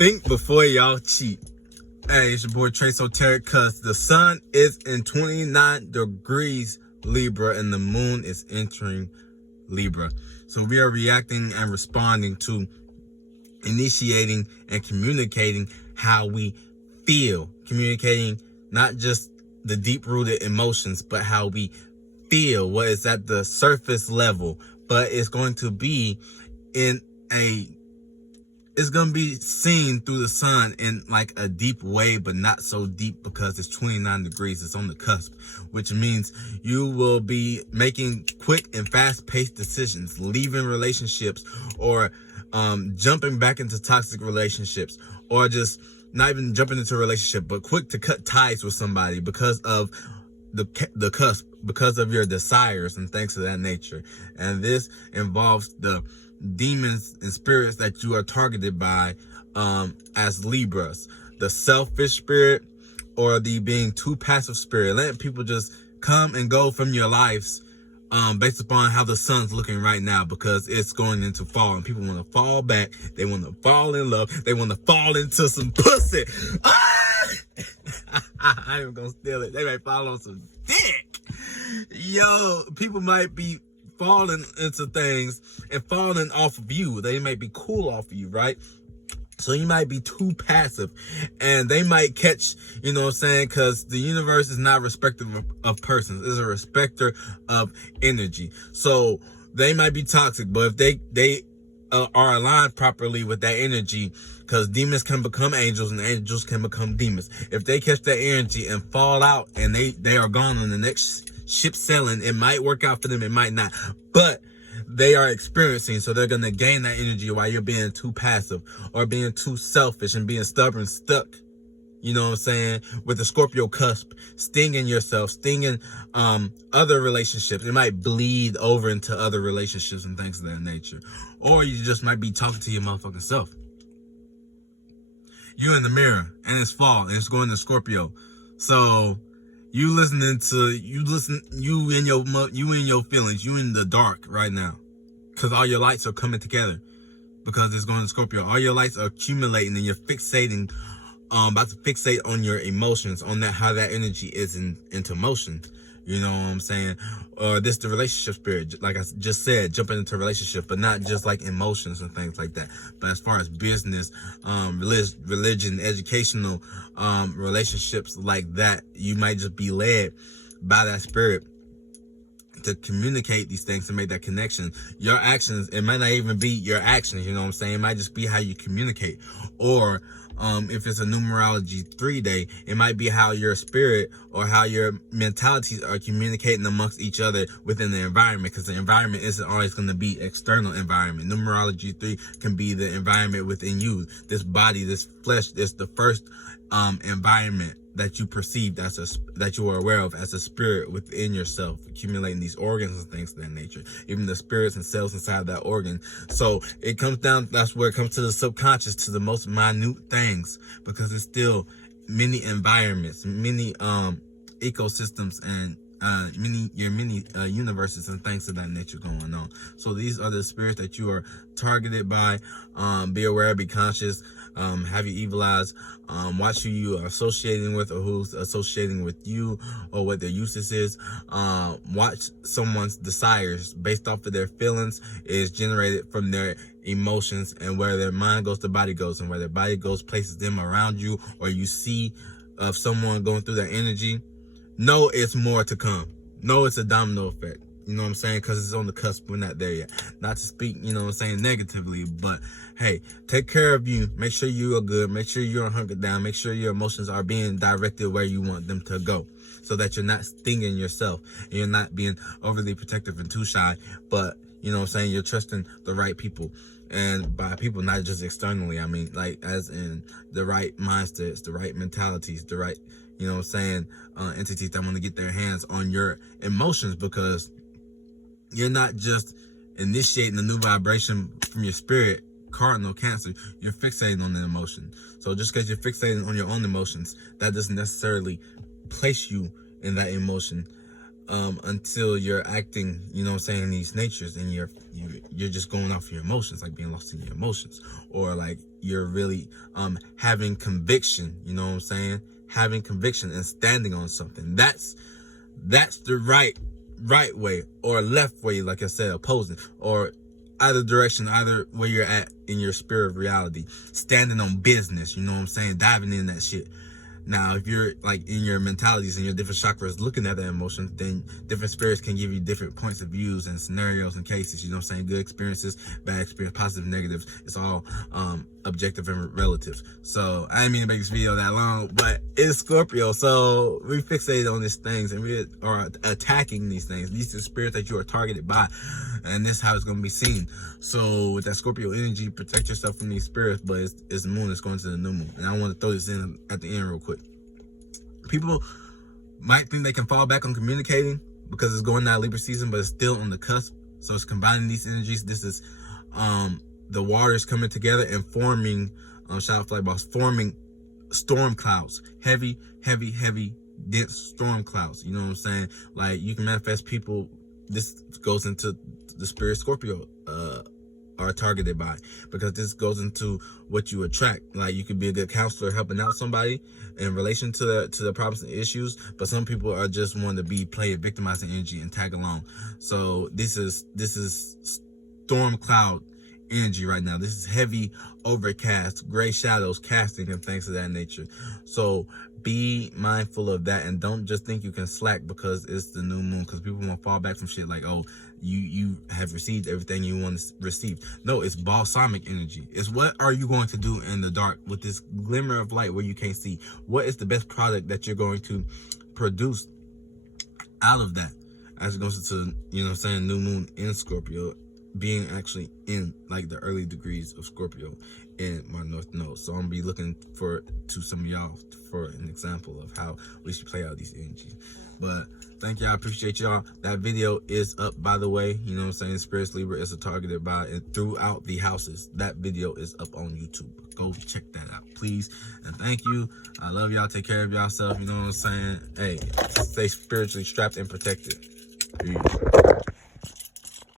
Think before y'all cheat. Hey, it's your boy Trey Soteric, cause the sun is in 29 degrees Libra and the moon is entering Libra. So we are reacting and responding to initiating and communicating how we feel. Communicating not just the deep-rooted emotions, but how we feel, what is at the surface level. But it's going to be it's going to be seen through the sun in like a deep way, but not so deep because it's 29 degrees. It's on the cusp, which means you will be making quick and fast-paced decisions, leaving relationships or jumping back into toxic relationships, or just not even jumping into a relationship, but quick to cut ties with somebody because of the cusp, because of your desires and things of that nature. And this involves the demons and spirits that you are targeted by as Libras, the selfish spirit or the being too passive spirit, letting people just come and go from your lives based upon how the sun's looking right now, because it's going into fall and people want to fall back, they want to fall in love, they want to fall into some pussy. I ain't gonna steal it. They might fall on some dick. Yo, people might be falling into things and falling off of you. They might be cool off of you, right? So you might be too passive and they might catch, you know what I'm saying? Because the universe is not respective of persons. It's a respecter of energy. So they might be toxic, but if they are aligned properly with that energy, because demons can become angels and angels can become demons. If they catch that energy and fall out and they are gone on the next ship sailing, it might work out for them, it might not. But they are experiencing, so they're going to gain that energy while you're being too passive or being too selfish and being stubborn, stuck. You know what I'm saying? With the Scorpio cusp, stinging yourself, stinging other relationships. It might bleed over into other relationships and things of that nature. Or you just might be talking to your motherfucking self. You in the mirror and it's fall and it's going to Scorpio. So you in your feelings, you in the dark right now. Because all your lights are coming together. Because it's going to Scorpio. All your lights are accumulating and you're fixating, about to fixate on your emotions, on that, how that energy is into motion. You know what I'm saying? Or the relationship spirit, like I just said, jumping into a relationship, but not just like emotions and things like that. But as far as business, religion, educational, relationships like that, you might just be led by that spirit to communicate these things, to make that connection. Your actions, it might not even be your actions, you know what I'm saying? It might just be how you communicate. Or if it's a numerology 3 day, it might be how your spirit or how your mentalities are communicating amongst each other within the environment, because the environment isn't always going to be external environment. Numerology 3 can be the environment within you, this body, this flesh. It's the first environment that you perceive that you are aware of as a spirit within yourself, accumulating these organs and things of that nature, even the spirits and cells inside that organ. So it comes down, that's where it comes to the subconscious, to the most minute things, because it's still many environments, many ecosystems, and many universes and things of that nature going on. So these are the spirits that you are targeted by. Be aware, be conscious, have your evil eyes, watch who you are associating with or who's associating with you or what their uses is. Watch someone's desires based off of their feelings is generated from their emotions, and where their mind goes, the body goes, and where their body goes places them around you, or you see of someone going through that energy. No, it's more to come. No, it's a domino effect. You know what I'm saying? Because it's on the cusp. We're not there yet. Not to speak, you know what I'm saying, negatively. But, hey, take care of you. Make sure you are good. Make sure you're hunkered down. Make sure your emotions are being directed where you want them to go, so that you're not stinging yourself and you're not being overly protective and too shy. But, you know what I'm saying, you're trusting the right people. And by people, not just externally. I mean, like, as in the right mindsets, the right mentalities, the right, you know what I'm saying, entities that want to get their hands on your emotions, because you're not just initiating a new vibration from your spirit, cardinal Cancer. You're fixating on the emotion. So just because you're fixating on your own emotions, that doesn't necessarily place you in that emotion. until you're acting, you know what I'm saying, in these natures, and you're just going off your emotions, like being lost in your emotions, or like you're really having conviction, you know what I'm saying, having conviction and standing on something. That's the right way, or left way, like I said, opposing, or either direction, either where you're at in your spirit of reality, standing on business, you know what I'm saying, diving in that shit. Now, if you're like in your mentalities and your different chakras looking at that emotion, then different spirits can give you different points of views and scenarios and cases, you know what I'm saying? Good experiences, bad experience, positive, negatives. It's all objective and relative. So I didn't mean to make this video that long, but it's Scorpio. So we fixated on these things and we are attacking these things. These are the spirits that you are targeted by, and this is how it's going to be seen. So with that Scorpio energy, protect yourself from these spirits, but it's the moon that's going to the new moon. And I want to throw this in at the end real quick. People might think they can fall back on communicating because it's going out Libra season, but it's still on the cusp. So it's combining these energies. This is the waters coming together and forming, shout out Flight Boss, forming storm clouds, heavy, dense storm clouds. You know what I'm saying? Like, you can manifest people. This goes into the spirit Scorpio are targeted by, because this goes into what you attract. Like, you could be a good counselor helping out somebody in relation to the problems and issues, but some people are just wanting to be playing victimizing energy and tag along. So this is storm cloud energy right now. This is heavy overcast, gray shadows casting and things of that nature. So be mindful of that, and don't just think you can slack because it's the new moon, because people want to fall back from shit like, oh, you have received everything you want to receive. No, it's balsamic energy. It's what are you going to do in the dark with this glimmer of light where you can't see? What is the best product that you're going to produce out of that, as it goes into, you know what I'm saying, new moon in Scorpio, being actually in like the early degrees of Scorpio in my north node. So I'm gonna be looking to some of y'all for an example of how we should play out these energies. But thank y'all, I appreciate y'all. That video is up, by the way, you know what I'm saying, Spirits Libra is targeted by and throughout the houses. That video is up on YouTube. Go check that out, please. And thank you. I love y'all. Take care of yourself, you know what I'm saying. Hey, stay spiritually strapped and protected. Peace.